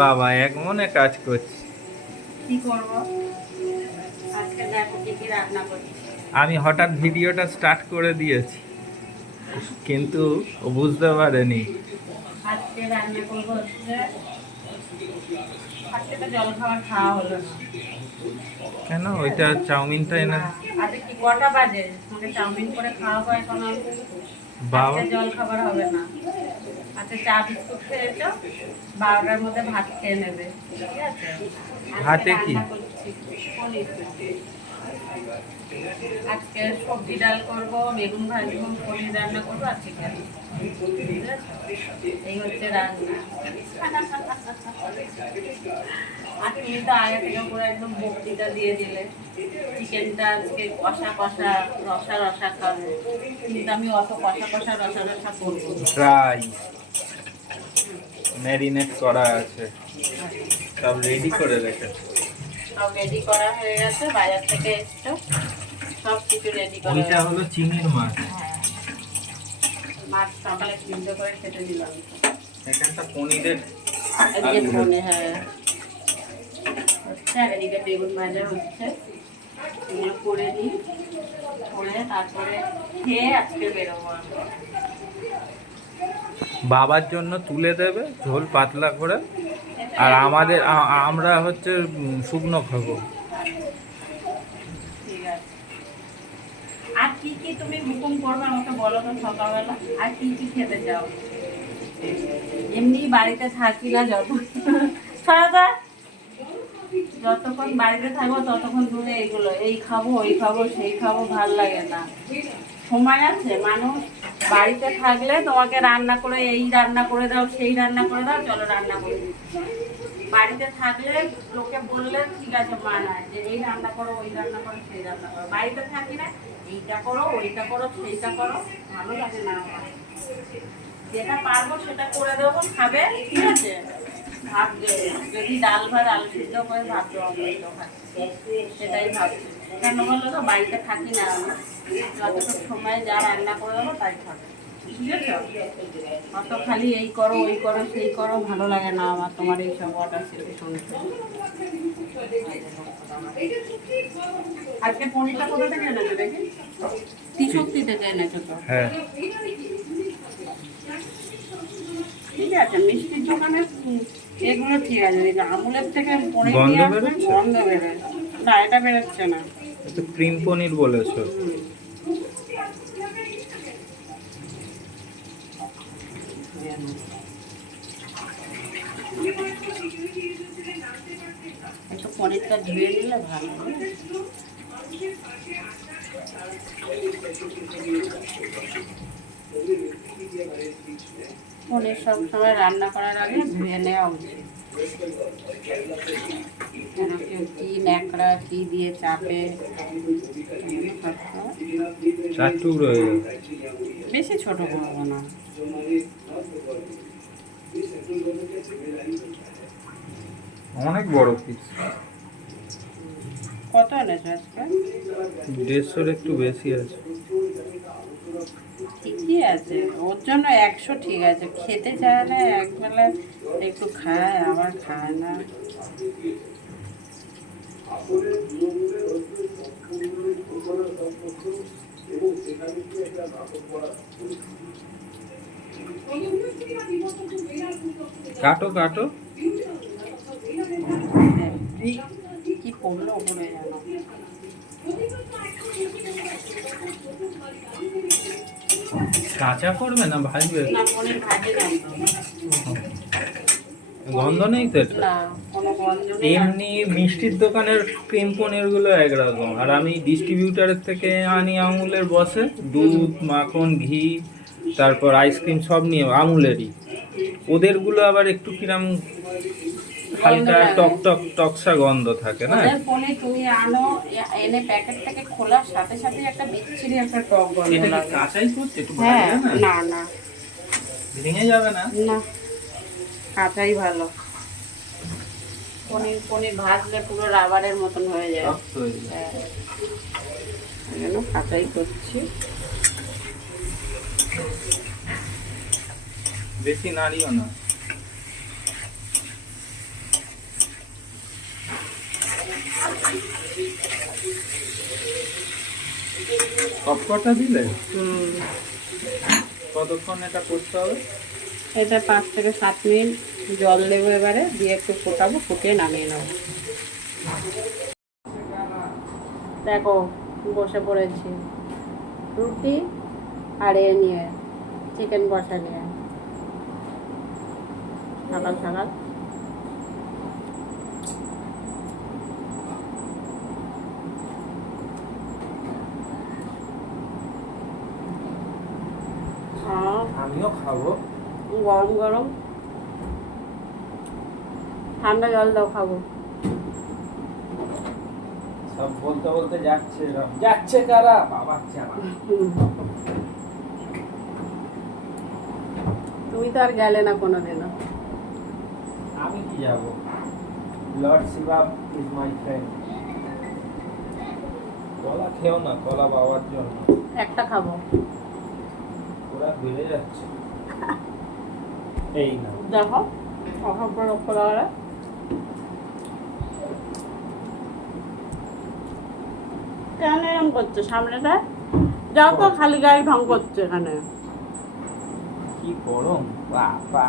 বাবা এক মনে কাজ করছি। কি করব? আজকে দেখো কি কি রান্না করছি। আমি হঠাৎ ভিডিওটা স্টার্ট করে দিয়েছি, কিন্তু ও বুঝতে পারেনি। আজকে রান্না করবো হচ্ছে, আজকে তো জল খাবার খাওয়া হলো না। কেন ঠিক ওইটা আছে? চাউমিনটা এনে না, আজকে কি কটা বাজে তোমাকে চাউমিন করে খাওয়া হয় এখন? আজকে বাবা জল খাবার হবে না। আজকে চা বিস্কুট খেয়েছো, 12টার মধ্যে ভাত খেয়ে নেবে। ঠিক আছে? আজকে ভাতে কি? রান্না করছি পনির। আজকে সবজি ডাল করবো, বেগুন ভাজবো, পনির রান্না করবো আর চিকেন। এই হচ্ছে রান্না। আর তুমি তো আগে থেকে পুরো একদম বক্তৃতা দিয়ে দিলে, চিকেনটা আজকে কষা কষা রসা রসা খাবে, কিন্তু আমি অত কষা কষা রসা রসা করবো না। ড্রাই ম্যারিনেট করা আছে, সব রেডি করে রেখেছে। সব রেডি করা হয়ে গেছে, বাজার থেকে এসছো, সব কিছু রেডি করা ওইটা হয়েছে। হলো চিংড়ির মাছ। হ্যাঁ, মাছ সকালে সিদ্ধ করে খেতে দিলাম। এখানটা পনিরের এদিকে আলু ফোনে, হ্যাঁ হচ্ছে, আর এদিকে বেগুন ভাজা হচ্ছে। এগুলো করে নিই, করে তারপরে খেয়ে আজকে বেরোবো আমি। বাবার জন্য তুলে দেবে ঝোল পাতলা করে, আর আমাদের আমরা হচ্ছে শুকনো খাবো। ঠিক আছে। আর কি কি তুমি হুকুম করবে আমাকে বলো তো সকালবেলা, আর কি কি খেতে চাও? এমনি বাড়িতে থাকি না যত সারাটা, যতক্ষণ বাড়িতে থাকবো ততক্ষণ দূরে এইগুলো, এই খাবো ওই খাবো সেই খাবো, ভাল লাগে না। সময় আছে মানুষ, বাড়িতে থাকলে তোমাকে রান্না করে এই রান্না করে দাও সেই রান্না করে দাও, চলো রান্না করে দিচ্ছি। বাড়িতে থাকলে লোকে বললে ঠিক আছে মানায় যে এই রান্না করো ওই রান্না করো সেই রান্না করো, বাড়িতে থাকি না এইটা করো ওইটা করো সেইটা করো, ভালো লাগে না আমার। যেটা পারবো সেটা করে দেবো, খাবে, ঠিক আছে। ভাববে যদি ডাল ভাত আলু সিদ্ধ করে ভাববে অমৃত খাচ্ছে, সেটাই ভাবছি। কেন বললো তো, বাড়িতে থাকি না আমি, যতটুকু সময় যা রান্না করে দেবো তাই খাবে, বুঝেছো? অত খালি এই করো ওই করো সেই করো ভালো লাগে না আমার, তোমার এইসব অর্ডার সেটা শুনতে। আজকে পনিরটা কোথা থেকে এনেছো দেখি? ত্রিশক্তি থেকে এনেছো তো? হ্যাঁ, ঠিক আছে, মিষ্টির দোকানে এগুলো ঠিক আছে, এই যে আমুলের থেকে পনির গন্ধ নিয়ে আসবে, বেরোচ্ছে? গন্ধ বেরোয় না, এটা বেরোচ্ছে না। তো ক্রিম পনির বলেছো। হুম। একটু পনিরটা ধুয়ে নিলে ভালো হয়। পনির সবসময় রান্না করার আগে ধুয়ে নেওয়া উচিত, কেন কেউ কি ন্যাকড়া কি দিয়ে চাপে, চার টুকরো হয়ে গেল। বেশি ছোট করবো না। অনেক বড় পিস। কত এনেছো আজকে? 150-র একটু বেশি আছে। ঠিকই আছে, ওর জন্য 100 ঠিক আছে, খেতে চায় না একবেলা একটু খায়, আবার খায় না। কাটো কাটো। এই কি পড়লো ওপরে জানো? কাঁচা করবে না ভাজবে? না, পনির ভাজে না, গন্ধ নেই তো এটা? না কোনো গন্ধ নেই। এমনি মিষ্টির দোকানের ক্রিম পনির গুলো একরকম, আর আমি ডিস্ট্রিবিউটারের থেকে আনি আমুলের বসে, দুধ মাখন ঘি তারপর আইসক্রিম সব নিয়ে আমুলেরই। ওদেরগুলো আবার একটু কিরম হালকা টক টক টকসা গন্ধ থাকে না? ওদের পনির তুমি আনো, এনে প্যাকেট থেকে খোলার সাথে সাথে একটা বিচ্ছিরি একটা টক গন্ধ এটা কি লাগে। কাঁচাই করছে? একটু হ্যাঁ, ভাজবে না? না না ভেঙে যাবে না? না, কাঁচাই ভালো। পনির পনির ভাজলে পুরো রাবারের মতন হয়ে যায়। শক্ত হয়ে যায়। হ্যাঁ, এই জন্য কাঁচাই করছি। বেশি নাড়িও না। সবকটা দিলে হুম, কতক্ষণ এটা করতে হবে? এটা 5 থেকে 7 মিনিট জল দেবো, এবারে দিয়ে একটু ফোটাবো, ফুটিয়ে নামিয়ে নেবো। দেখো বসে পড়েছি রুটি আর এ নিয়ে, চিকেন কষা নিয়ে, সকাল সকাল। আমিও খাবো। গরম গরম, ঠান্ডা জল দাও, খাবো। সব বলতে বলতে যাচ্ছে, এরম যাচ্ছে কারা বাবা চালা। তুমি তো আর গেলে না কোনোদিনও। আমি কি যাব? Lord Shiva is my friend. কলা খেও না, কলা বাবার জন্য। একটা খাবো। ওরা বেড়ে যাচ্ছে। এই না দেখো অসভ্য লক্ষ্য লাগালে। কেন এরকম করছে সামনেটা? যাও তো, খালি গায়ে ঢং করছে এখানে। কি গরম বাবা।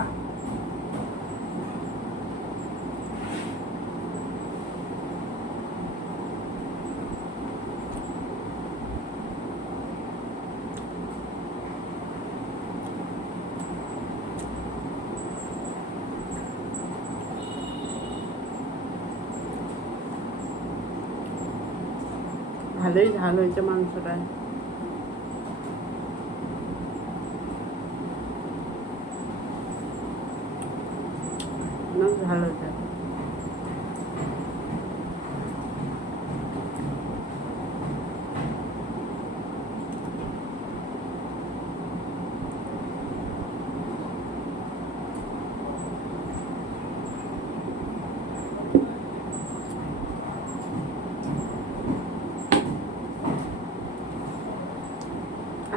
ভালোই ঝাল হয়েছে মাংসটা। অনেক ঝাল হয়েছে।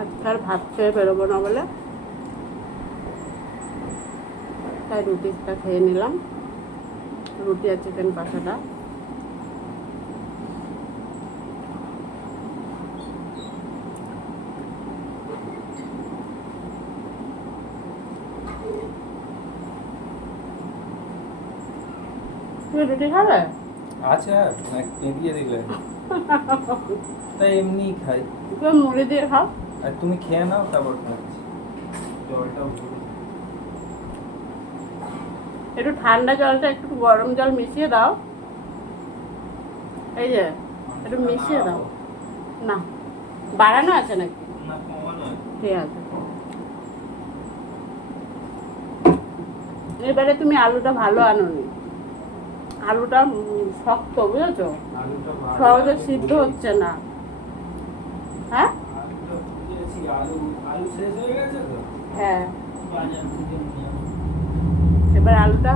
আজকাল ভাত খেয়ে বেরোবো না বলে তাই রুটিটা খেয়ে নিলাম, রুটি আর চিকেন কষাটা। তুমি রুটি খাবে? আচ্ছা দিয়ে দিলে তাই এমনি খাই। তুমি মুড়ি দিয়ে খাও। আর তুমি খেয়ে নাও, তারপর খাচ্ছি। জলটাও ভরে। একটু ঠান্ডা জলটা একটু গরম জল মিশিয়ে দাও, এই যে একটু মিশিয়ে দাও। না বাড়ানো আছে নাকি? না, কমানো আছে। ঠিক আছে। এবারে তুমি আলুটা ভালো আনোনি, আলুটা শক্ত, বুঝেছো? আলুটা ভালো সহজে লাগে, সিদ্ধ বুঝেছি। হচ্ছে না। হ্যাঁ আলুটা বুঝেছি, আলু শেষ হয়ে গেছে তো হ্যাঁ, বাজার থেকে নিয়ে আসবো। এবার আলুটা,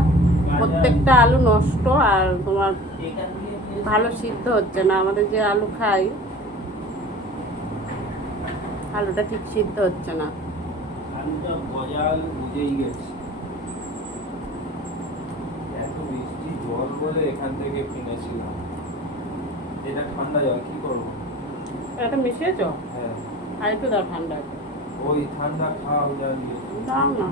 প্রত্যেকটা আলু নষ্ট, আর তোমার এখান থেকে নিয়ে ভালো সিদ্ধ হচ্ছে না। আমাদের যে আলু খাই, আলুটা ঠিক সিদ্ধ হচ্ছে না। আলুটা গজা আলু বুঝেই গেছে। এত বৃষ্টি জল বলে এখান থেকে কিনেছিলাম। এটা ঠান্ডা জল, কি করবো? এটা মিশিয়েছো? হ্যাঁ, আর একটু দাও ঠান্ডা। ওই ঠান্ডা খাওয়া যা দিয়েছে। দাও না।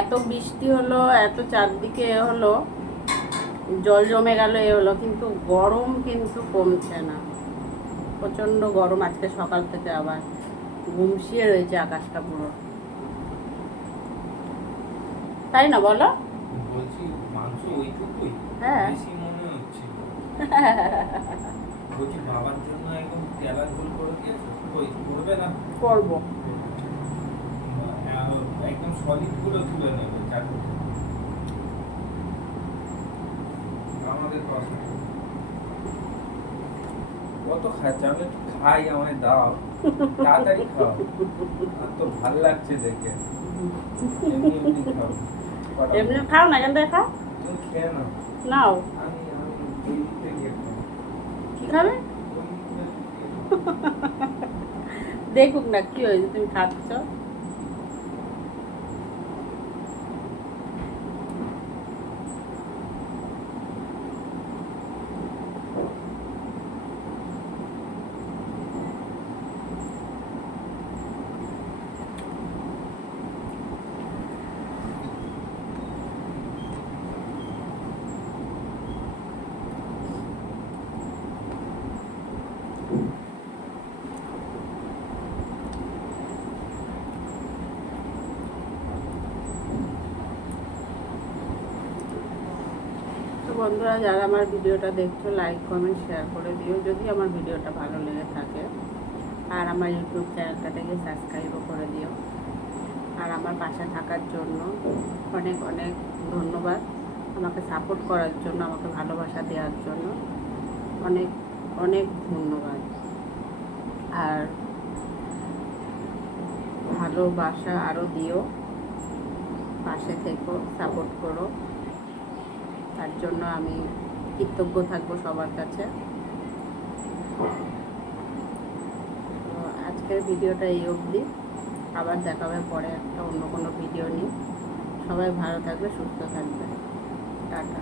এত বৃষ্টি হলো, এত চারদিকে এ হলো, জল জমে গেল, এ হলো, কিন্তু গরম কিন্তু কমছে না। প্রচণ্ড গরম আজকে সকাল থেকে, আবার গুমসিয়ে রয়েছে আকাশটা পুরো, তাই না বলো? বলছি মাংস ওইটুকুই, হ্যাঁ। বেশি মনে হচ্ছে। বলছি বাবার জন্য একদম তেলা ঝোল করে দিয়েছো? ওই করবে না? করবো। একদম সলিড গুলো তুলে নেবে চাটু আমাদের কথা কত খাচ্ছে আমি একটু খাই আমায় দাও তাড়াতাড়ি খাও আর তো ভাল লাগছে দেখে এমনি এমনি খাও কটা এমনি খাও না, এখান থেকে খাও। তুমি খেয়ে নাও নাও, আমি ওই দিকে গিয়ে খাবো কি খাবে? ওই দিকে গিয়ে খাবো। দেখুক না কি হয়েছে, তুমি খাচ্ছ। তো বন্ধুরা, যারা আমার ভিডিওটা দেখছো, লাইক কমেন্ট শেয়ার করে দিও যদি আমার ভিডিওটা ভালো লেগে থাকে। আর আমার ইউটিউব চ্যানেলটাকে সাবস্ক্রাইবও করে দিও। আর আমার পাশে থাকার জন্য অনেক অনেক ধন্যবাদ। আমাকে সাপোর্ট করার জন্য, আমাকে ভালোবাসা দেওয়ার জন্য অনেক অনেক ধন্যবাদ। আর ভালোবাসা আরও দিও, পাশে থেকো, সাপোর্ট করো। তার জন্য আমি কৃতজ্ঞ থাকবো সবার কাছে। তো আজকের ভিডিওটা এই অবধি। আবার দেখা হবে পরে একটা অন্য কোনো ভিডিও নিয়ে। সবাই ভালো থাকবে, সুস্থ থাকবে। টাটা।